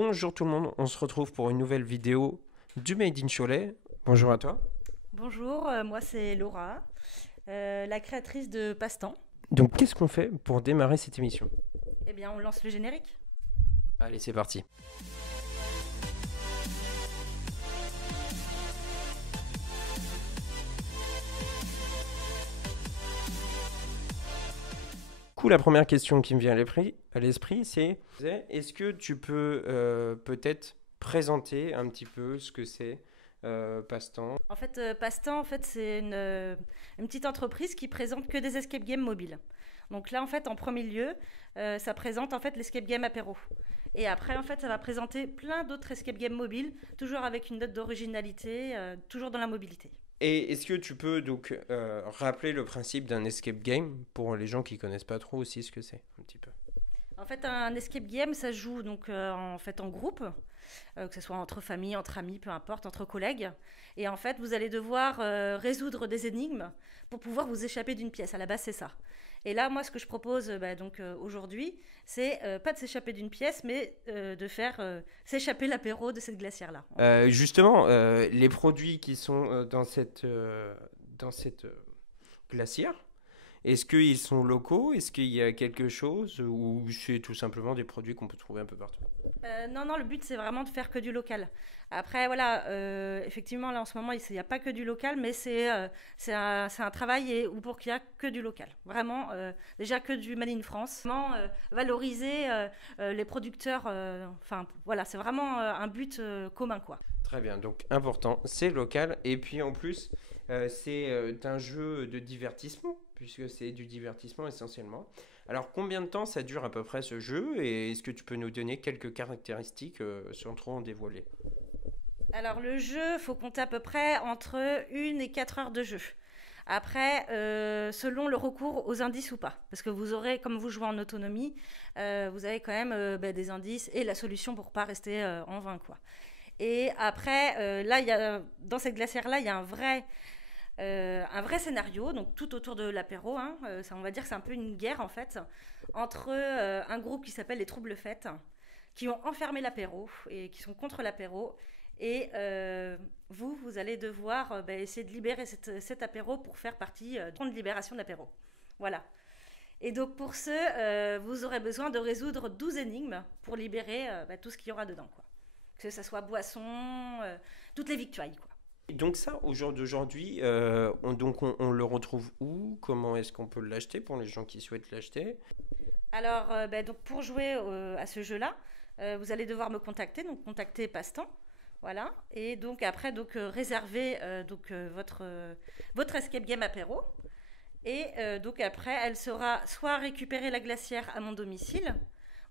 Bonjour tout le monde, on se retrouve pour une nouvelle vidéo du Made in Cholet. Bonjour à toi. Bonjour, moi c'est Laura, la créatrice de Passe-temps. Donc qu'est-ce qu'on fait pour démarrer cette émission? Eh bien, on lance le générique. Allez, c'est parti. La première question qui me vient à l'esprit, c'est est-ce que tu peux peut-être présenter un petit peu ce que c'est Passe-temps? En fait, Passe-temps, c'est une petite entreprise qui présente que des escape games mobiles. Donc là, en fait, en premier lieu, ça présente en fait l'escape game apéro. Et après, en fait, ça va présenter plein d'autres escape games mobiles, toujours avec une note d'originalité, toujours dans la mobilité. Et est-ce que tu peux donc rappeler le principe d'un escape game pour les gens qui connaissent pas trop aussi ce que c'est un petit peu? En fait, un escape game, ça se joue donc en groupe, que ce soit entre familles, entre amis, peu importe, entre collègues. Et en fait, vous allez devoir résoudre des énigmes pour pouvoir vous échapper d'une pièce. À la base, c'est ça. Et là, moi, ce que je propose aujourd'hui, c'est pas de s'échapper d'une pièce, mais de faire s'échapper l'apéro de cette glacière-là. Justement, les produits qui sont dans cette glacière, est-ce qu'ils sont locaux? Est-ce qu'il y a quelque chose ou c'est tout simplement des produits qu'on peut trouver un peu partout? Non, non, le but c'est vraiment de faire que du local. Après, voilà, effectivement, là en ce moment, il n'y a pas que du local, mais c'est un travail où pour qu'il y a que du local. Vraiment, déjà que du Made in France. Vraiment, valoriser les producteurs. Enfin, voilà, c'est vraiment un but commun, quoi. Très bien, donc important, c'est local. Et puis en plus, c'est un jeu de divertissement, puisque c'est du divertissement essentiellement. Alors combien de temps ça dure à peu près ce jeu? Et est-ce que tu peux nous donner quelques caractéristiques sans trop en dévoiler? Alors le jeu, faut compter à peu près entre 1 et 4 heures de jeu. Après, selon le recours aux indices ou pas. Parce que vous aurez, comme vous jouez en autonomie, vous avez quand même des indices et la solution pour pas rester en vain, quoi. Et après, là, dans cette glacière-là, il y a un vrai scénario, donc tout autour de l'apéro. Hein. On va dire que c'est un peu une guerre, en fait, entre un groupe qui s'appelle les Troubles Fêtes, qui ont enfermé l'apéro et qui sont contre l'apéro. Et vous allez devoir essayer de libérer cet apéro pour faire partie du plan de libération de l'apéro. Voilà. Et donc pour ce, vous aurez besoin de résoudre 12 énigmes pour libérer tout ce qu'il y aura dedans, quoi. Que ce soit boisson, toutes les victuailles, quoi. Donc ça, au jour d'aujourd'hui, on le retrouve où? Comment est-ce qu'on peut l'acheter pour les gens qui souhaitent l'acheter? Alors, donc pour jouer à ce jeu-là, vous allez devoir me contacter, donc contacter Passe-temps. Voilà. Et donc après, réserver votre escape game apéro. Et donc après, elle sera soit récupérer la glacière à mon domicile,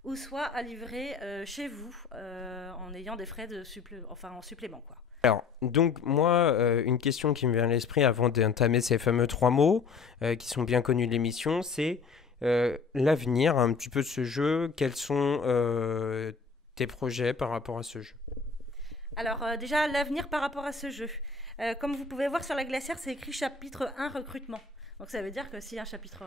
ou soit à livrer chez vous en ayant des frais en supplément, quoi. Alors, donc moi, une question qui me vient à l'esprit avant d'entamer ces fameux trois mots qui sont bien connus de l'émission, c'est l'avenir un petit peu de ce jeu. Quels sont tes projets par rapport à ce jeu? Alors déjà, l'avenir par rapport à ce jeu. Comme vous pouvez voir sur la glacière, c'est écrit chapitre 1 recrutement. Donc ça veut dire que s'il y a un chapitre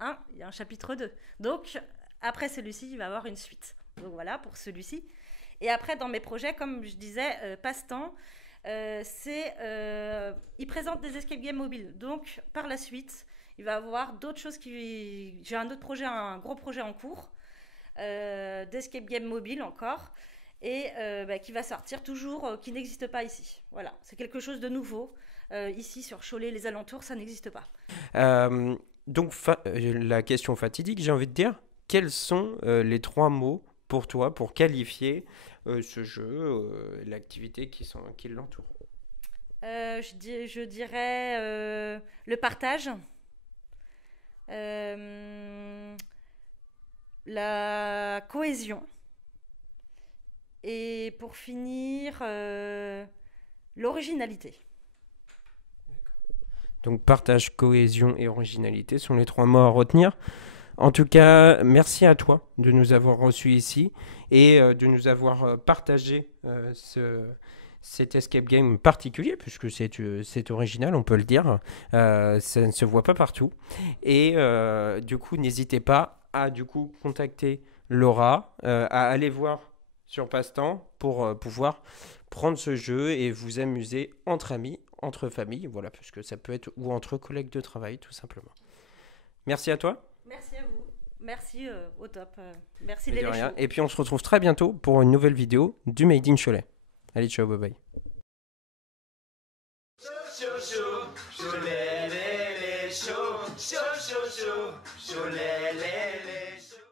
1, il y a un chapitre 2. Donc après celui-ci, il va y avoir une suite. Donc voilà pour celui-ci. Et après, dans mes projets, comme je disais, Passe-temps, il présente des escape games mobiles. Donc par la suite, il va y avoir d'autres choses J'ai un autre projet, un gros projet en cours, d'escape game mobile encore et qui va sortir toujours, qui n'existe pas ici. Voilà, c'est quelque chose de nouveau. Ici, sur Cholet, les alentours, ça n'existe pas. Donc, la question fatidique, j'ai envie de dire, quels sont les trois mots pour toi pour qualifier ce jeu, l'activité qui l'entoure? Je dirais le partage, la cohésion, et pour finir, l'originalité. Donc partage, cohésion et originalité sont les trois mots à retenir. En tout cas, merci à toi de nous avoir reçus ici et de nous avoir partagé cet escape game particulier, puisque c'est original, on peut le dire. Ça ne se voit pas partout. Et du coup, n'hésitez pas à contacter Laura, à aller voir sur Passe-Temps pour pouvoir prendre ce jeu et vous amuser entre amis, entre familles, voilà, parce que ça peut être ou entre collègues de travail, tout simplement. Merci à toi. Merci à vous. Merci au top. Merci Et de les rien. chauds. Et puis on se retrouve très bientôt pour une nouvelle vidéo du Made in Cholet. Allez, ciao, bye bye. Cholet, les, chaud, chaud, chaud, chaud, Cholet, les, chaud.